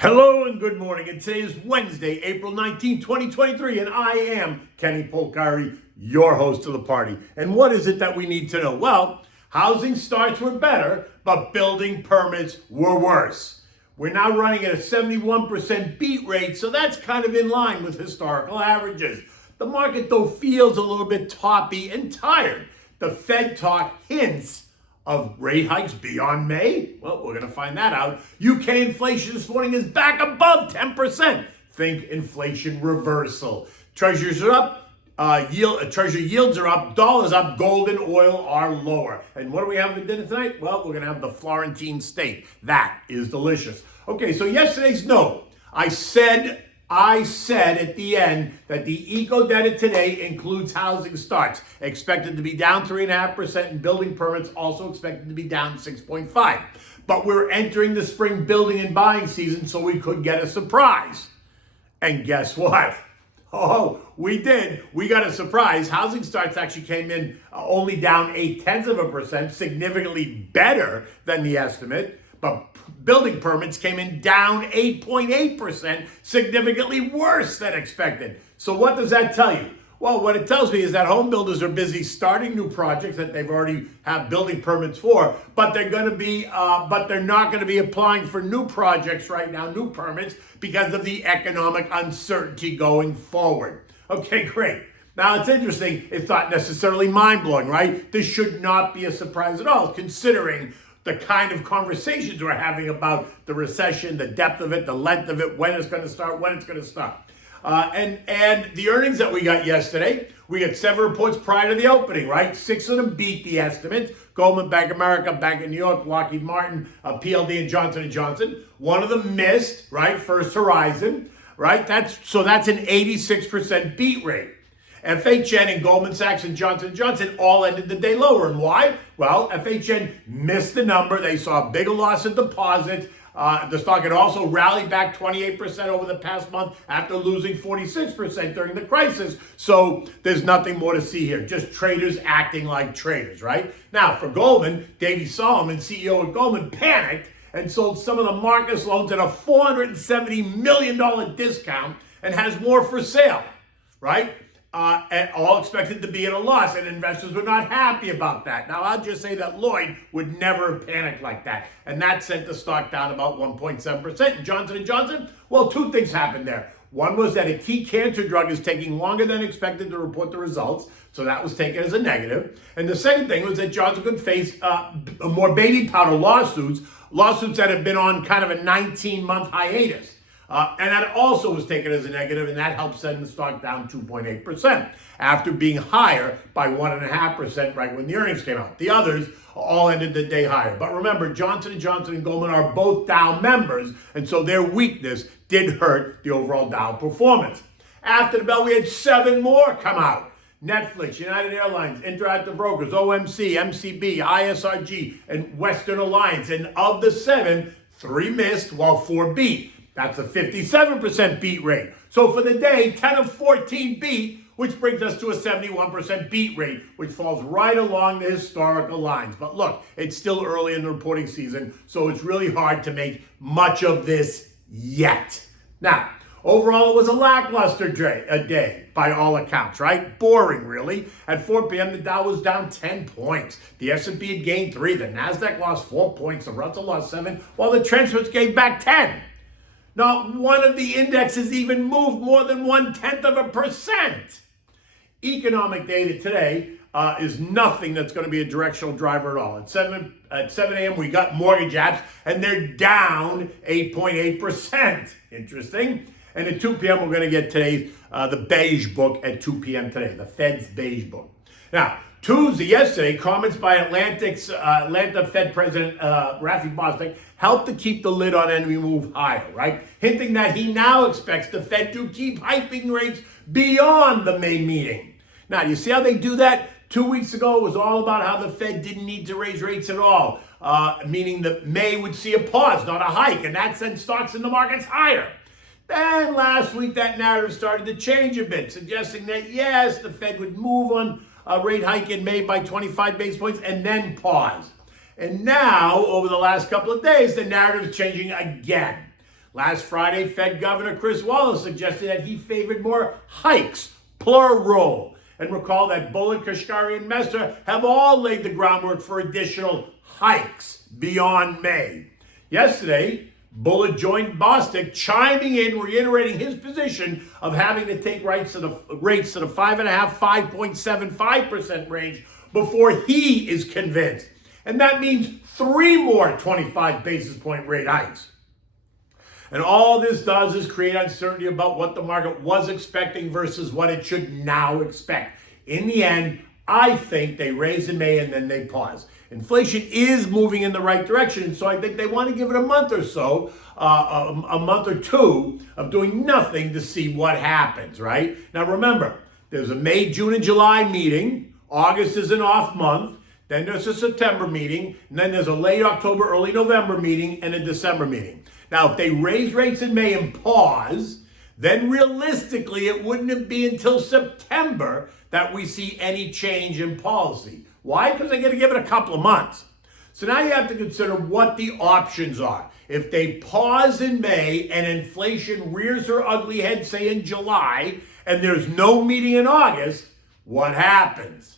Hello and good morning. And today is Wednesday, April 19, 2023, and I am Kenny Polcari, your host of the party. And what is it that we need to know? Well, housing starts were better, but building permits were worse. We're now running at a 71% beat rate, so that's kind of in line with historical averages. The market, though, feels a little bit toppy and tired. The Fed talk hints of rate hikes beyond May? Well, we're going to find that out. UK inflation this morning is back above 10%. Think inflation reversal. Treasuries are up. Treasury yields are up. Dollars up. Gold and oil are lower. And what do we have for dinner tonight? Well, we're going to have the Florentine steak. That is delicious. Okay, so yesterday's note. I said at the end that the eco data today includes housing starts, expected to be down 3.5%, and building permits also expected to be down 6.5%. But we're entering the spring building and buying season, so we could get a surprise. And guess what? Oh, we did. We got a surprise. Housing starts actually came in only down 0.8%, significantly better than the estimate. But building permits came in down 8.8%, significantly worse than expected. So what does that tell you? Well, what it tells me is that home builders are busy starting new projects that they've already have building permits for, but they're not going to be applying for new projects right now, new permits, because of the economic uncertainty going forward. Okay, great. Now, it's interesting. It's not necessarily mind-blowing, right? This should not be a surprise at all, considering the kind of conversations we're having about the recession, the depth of it, the length of it, when it's going to start, when it's going to stop. And the earnings that we got yesterday, we got 7 reports prior to the opening, right? 6 of them beat the estimates. Goldman, Bank of America, Bank of New York, Lockheed Martin, PLD, and Johnson & Johnson. One of them missed, right? First Horizon, right? That's an 86% beat rate. FHN and Goldman Sachs and Johnson & Johnson all ended the day lower. And why? Well, FHN missed the number. They saw a bigger loss in deposits. The stock had also rallied back 28% over the past month after losing 46% during the crisis. So there's nothing more to see here. Just traders acting like traders, right? Now, for Goldman, Davey Solomon, CEO of Goldman, panicked and sold some of the Marcus loans at a $470 million discount and has more for sale, right? And all expected to be at a loss, and investors were not happy about that. Now, I'll just say that Lloyd would never have panicked like that, and that sent the stock down about 1.7%. And Johnson & Johnson, well, 2 things happened there. One was that a key cancer drug is taking longer than expected to report the results, so that was taken as a negative. And the second thing was that Johnson could face more baby powder lawsuits that have been on kind of a 19-month hiatus. And that also was taken as a negative, and that helped send the stock down 2.8% after being higher by 1.5% right when the earnings came out. The others all ended the day higher. But remember, Johnson & Johnson and Goldman are both Dow members, and so their weakness did hurt the overall Dow performance. After the bell, we had 7 more come out. Netflix, United Airlines, Interactive Brokers, OMC, MCB, ISRG, and Western Alliance. And of the 7, 3 missed while 4 beat. That's a 57% beat rate. So for the day, 10 of 14 beat, which brings us to a 71% beat rate, which falls right along the historical lines. But look, it's still early in the reporting season, so it's really hard to make much of this yet. Now, overall, it was a lackluster day by all accounts, right? Boring, really. At 4 p.m., the Dow was down 10 points. The S&P had gained 3. The NASDAQ lost 4 points. The Russell lost 7, while the Trend gave back 10. Not one of the indexes even moved more than 0.1%. Economic data today is nothing that's going to be a directional driver at all. At 7 a.m., we got mortgage apps, and they're down 8.8%. Interesting. And at 2 p.m., we're going to get today's the beige book at 2 p.m. today, the Fed's beige book. Now, yesterday, comments by Atlanta Fed President Rafi Bostic helped to keep the lid on enemy move higher, right? Hinting that he now expects the Fed to keep hiking rates beyond the May meeting. Now, you see how they do that? 2 weeks ago, it was all about how the Fed didn't need to raise rates at all, meaning that May would see a pause, not a hike, and that sent stocks in the markets higher. Then last week, that narrative started to change a bit, suggesting that, yes, the Fed would move on a rate hike in May by 25 basis points and then pause. And now, over the last couple of days, the narrative is changing again. Last Friday, Fed Governor Chris Wallace suggested that he favored more hikes, plural. And recall that Bullard, Kashkari, and Messer have all laid the groundwork for additional hikes beyond May. Yesterday, Bullard joined Bostic, chiming in, reiterating his position of having to take rates to the 5.5%, 5.75% range before he is convinced. And that means 3 more 25 basis point rate hikes. And all this does is create uncertainty about what the market was expecting versus what it should now expect. In the end, I think they raise in May and then they pause. Inflation is moving in the right direction, and so I think they want to give it a month or so, a month or two of doing nothing to see what happens, right? Now remember, there's a May, June, and July meeting. August is an off month. Then there's a September meeting, and then there's a late October, early November meeting, and a December meeting. Now, if they raise rates in May and pause, then realistically, it wouldn't be until September that we see any change in policy. Why? Because they got to give it a couple of months. So now you have to consider what the options are. If they pause in May and inflation rears her ugly head, say in July, and there's no meeting in August, what happens?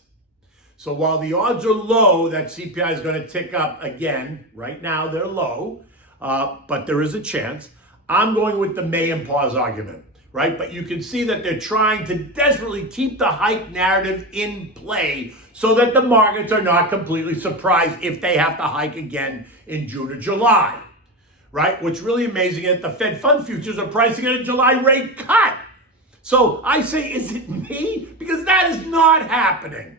So while the odds are low that CPI is going to tick up again, right now they're low, but there is a chance. I'm going with the May and pause argument, right? But you can see that they're trying to desperately keep the hike narrative in play so that the markets are not completely surprised if they have to hike again in June or July, right? What's really amazing is that the Fed fund futures are pricing in a July rate cut. So I say, is it me? Because that is not happening.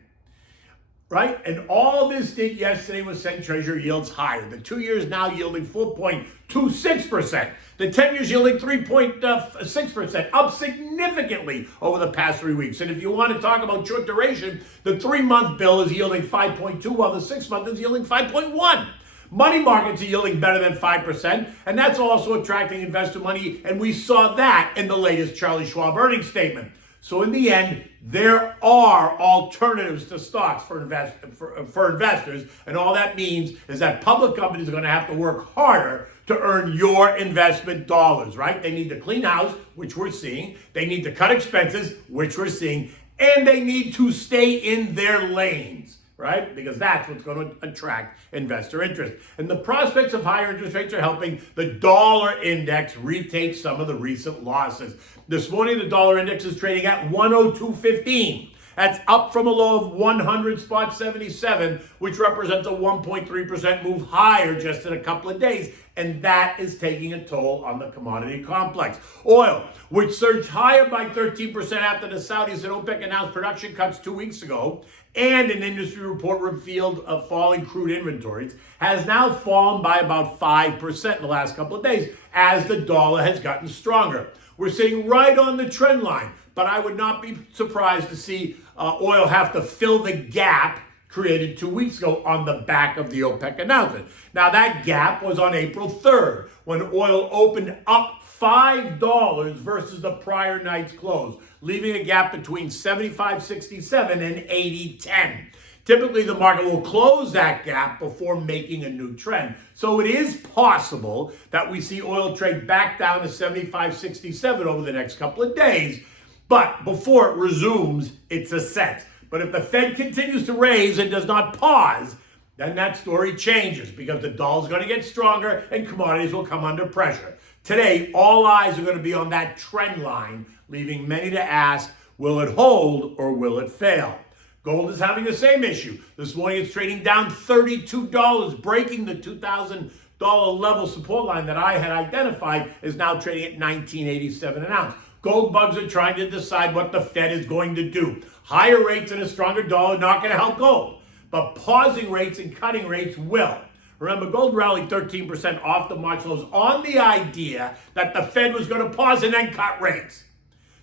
Right? And all this did yesterday was send Treasury yields higher. The 2 years now yielding 4.26%. The 10 years yielding 3.6%, up significantly over the past 3 weeks. And if you want to talk about short duration, the 3-month bill is yielding 5.2, while the 6-month is yielding 5.1. Money markets are yielding better than 5%, and that's also attracting investor money. And we saw that in the latest Charlie Schwab earnings statement. So in the end, there are alternatives to stocks for investors, and all that means is that public companies are going to have to work harder to earn your investment dollars, right? They need to clean house, which we're seeing. They need to cut expenses, which we're seeing, and they need to stay in their lanes, right? Because that's what's going to attract investor interest. And the prospects of higher interest rates are helping the dollar index retake some of the recent losses. This morning, the dollar index is trading at 102.15. That's up from a low of 100.77, which represents a 1.3% move higher just in a couple of days. And that is taking a toll on the commodity complex. Oil, which surged higher by 13% after the Saudis and OPEC announced production cuts 2 weeks ago, and an industry report revealed of falling crude inventories, has now fallen by about 5% in the last couple of days as the dollar has gotten stronger. We're sitting right on the trend line, but I would not be surprised to see oil have to fill the gap created 2 weeks ago on the back of the OPEC announcement. Now that gap was on April 3rd when oil opened up $5 versus the prior night's close, leaving a gap between 75.67 and 80.10. Typically, the market will close that gap before making a new trend. So it is possible that we see oil trade back down to 75.67 over the next couple of days. But before it resumes its ascent. But if the Fed continues to raise and does not pause, then that story changes because the dollar is going to get stronger and commodities will come under pressure. Today, all eyes are going to be on that trend line, leaving many to ask, will it hold or will it fail? Gold is having the same issue. This morning it's trading down $32, breaking the $2,000 level support line that I had identified, is now trading at $19.87 an ounce. Gold bugs are trying to decide what the Fed is going to do. Higher rates and a stronger dollar are not going to help gold, but pausing rates and cutting rates will. Remember, gold rallied 13% off the March lows on the idea that the Fed was going to pause and then cut rates.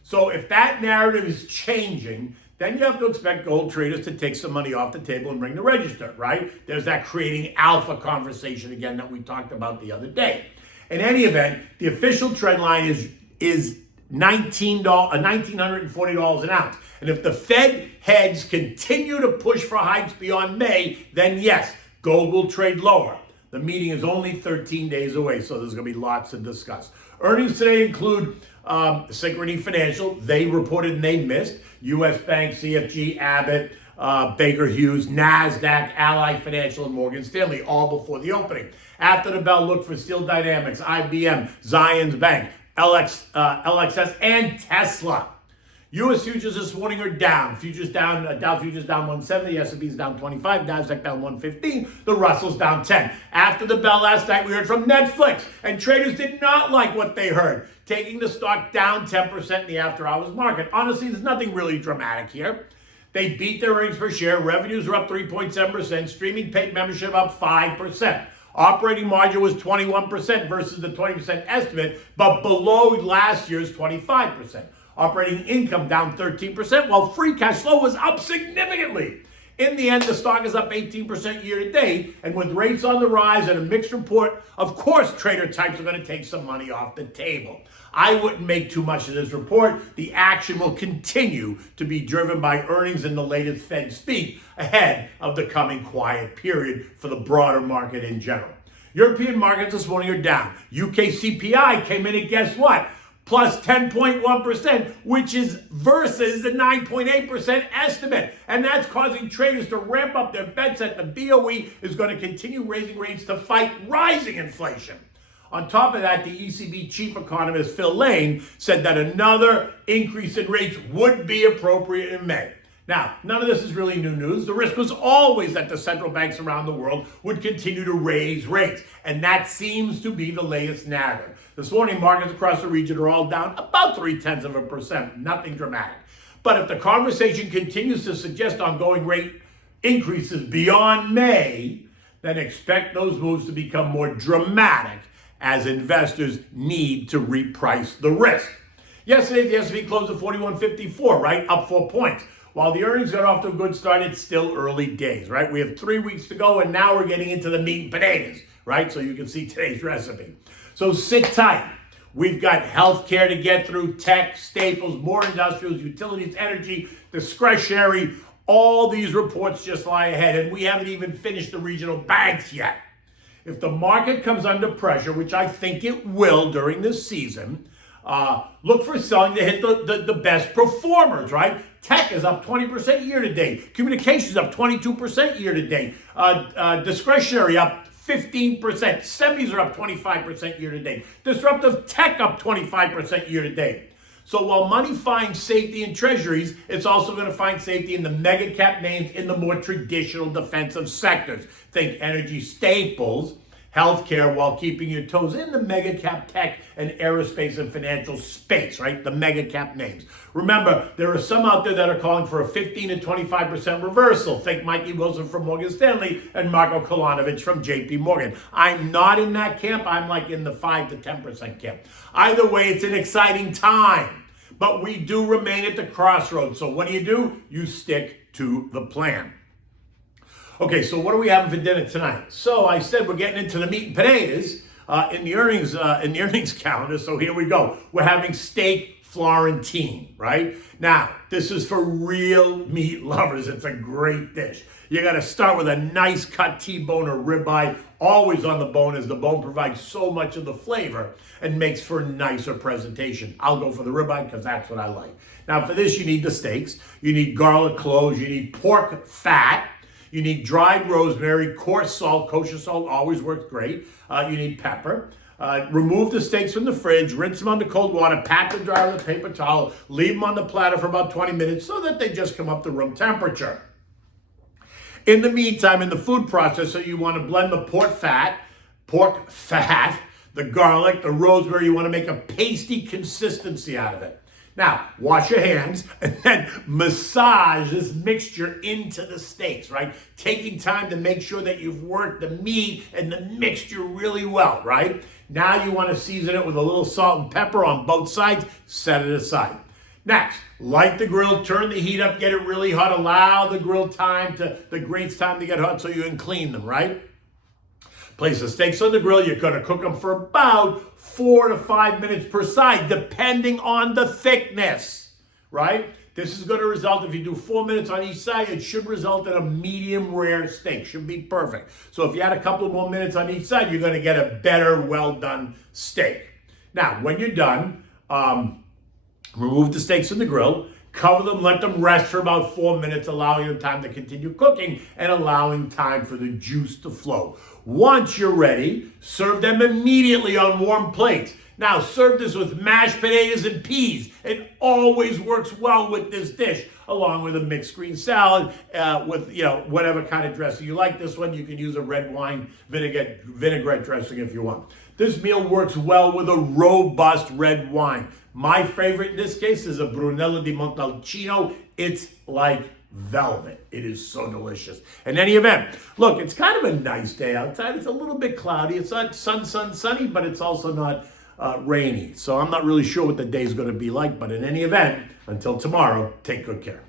So if that narrative is changing, then you have to expect gold traders to take some money off the table and bring the register, right? There's that creating alpha conversation again that we talked about the other day. In any event, the official trend line is $1,940 an ounce. And if the Fed heads continue to push for hikes beyond May, then yes, gold will trade lower. The meeting is only 13 days away, so there's going to be lots to discuss. Earnings today include Synchrony Financial. They reported and they missed. U.S. Bank, CFG, Abbott, Baker Hughes, NASDAQ, Ally Financial, and Morgan Stanley, all before the opening. After the bell, look for Steel Dynamics, IBM, Zions Bank, LXS, and Tesla. U.S. futures this morning are down. Futures down, Dow futures down 170, S&P's down 25, NASDAQ down 115, the Russell's down 10. After the bell last night, we heard from Netflix, and traders did not like what they heard, taking the stock down 10% in the after-hours market. Honestly, there's nothing really dramatic here. They beat their earnings per share. Revenues are up 3.7%. Streaming paid membership up 5%. Operating margin was 21% versus the 20% estimate, but below last year's 25%. Operating income down 13%, while free cash flow was up significantly. In the end, the stock is up 18% year to date, and with rates on the rise and a mixed report, of course trader types are going to take some money off the table. I wouldn't make too much of this report. The action will continue to be driven by earnings and the latest Fed speak ahead of the coming quiet period for the broader market in general. European markets this morning are down. UK CPI came in at guess what? Plus 10.1%, which is versus the 9.8% estimate. And that's causing traders to ramp up their bets that the BOE is going to continue raising rates to fight rising inflation. On top of that, the ECB chief economist Phil Lane said that another increase in rates would be appropriate in May. Now, none of this is really new news. The risk was always that the central banks around the world would continue to raise rates, and that seems to be the latest narrative. This morning, markets across the region are all down about 0.3%, nothing dramatic. But if the conversation continues to suggest ongoing rate increases beyond May, then expect those moves to become more dramatic as investors need to reprice the risk. Yesterday, the S&P closed at 4154, right? Up 4 points. While the earnings got off to a good start, it's still early days, right? We have 3 weeks to go, and now we're getting into the meat and potatoes, right? So you can see today's recipe. So sit tight. We've got healthcare to get through, tech, staples, more industrials, utilities, energy, discretionary. All these reports just lie ahead, and we haven't even finished the regional banks yet. If the market comes under pressure, which I think it will during this season, look for selling to hit the best performers, right? Tech is up 20% year to date. Communications up 22% year to date. Discretionary up 15%. Semis are up 25% year to date. Disruptive tech up 25% year to date. So while money finds safety in treasuries, it's also going to find safety in the mega cap names in the more traditional defensive sectors. Think energy staples, healthcare, while keeping your toes in the mega cap tech and aerospace and financial space, right? The mega cap names. Remember, there are some out there that are calling for a 15 to 25% reversal. Think Mikey Wilson from Morgan Stanley and Marco Kolanovich from JP Morgan. I'm not in that camp. I'm like in the 5 to 10% camp. Either way, it's an exciting time. But we do remain at the crossroads. So what do? You stick to the plan. Okay, so what are we having for dinner tonight? So I said we're getting into the meat and potatoes in the earnings calendar. So here we go. We're having steak Florentine, right? Now, this is for real meat lovers. It's a great dish. You got to start with a nice cut T-bone or ribeye, always on the bone, as the bone provides so much of the flavor and makes for a nicer presentation. I'll go for the ribeye because that's what I like. Now, for this, you need the steaks. You need garlic cloves. You need pork fat. You need dried rosemary, coarse salt. Kosher salt always works great. You need pepper. Remove the steaks from the fridge, rinse them under cold water, pat them dry with a paper towel, leave them on the platter for about 20 minutes so that they just come up to room temperature. In the meantime, in the food processor, you want to blend the pork fat, the garlic, the rosemary. You want to make a pasty consistency out of it. Now, wash your hands and then massage this mixture into the steaks, right? Taking time to make sure that you've worked the meat and the mixture really well, right? Now you want to season it with a little salt and pepper on both sides. Set it aside. Next, light the grill, turn the heat up, get it really hot. Allow the grates time to get hot so you can clean them, right? Place the steaks on the grill. You're going to cook them for about 4 to 5 minutes per side, depending on the thickness, right? This is going to result, if you do 4 minutes on each side, it should result in a medium rare steak. Should be perfect. So if you add a couple more minutes on each side, you're going to get a better, well-done steak. Now, when you're done, remove the steaks from the grill, cover them, let them rest for about 4 minutes, allowing them time to continue cooking and allowing time for the juice to flow. Once you're ready, serve them immediately on warm plates. Now, serve this with mashed potatoes and peas. It always works well with this dish, along with a mixed green salad with, whatever kind of dressing you like. This one, you can use a red wine vinaigrette dressing if you want. This meal works well with a robust red wine. My favorite in this case is a Brunello di Montalcino. It's like velvet. It is so delicious. In any event, look, it's kind of a nice day outside. It's a little bit cloudy. It's not sunny, but it's also not rainy. So I'm not really sure what the day's going to be like. But in any event, until tomorrow, take good care.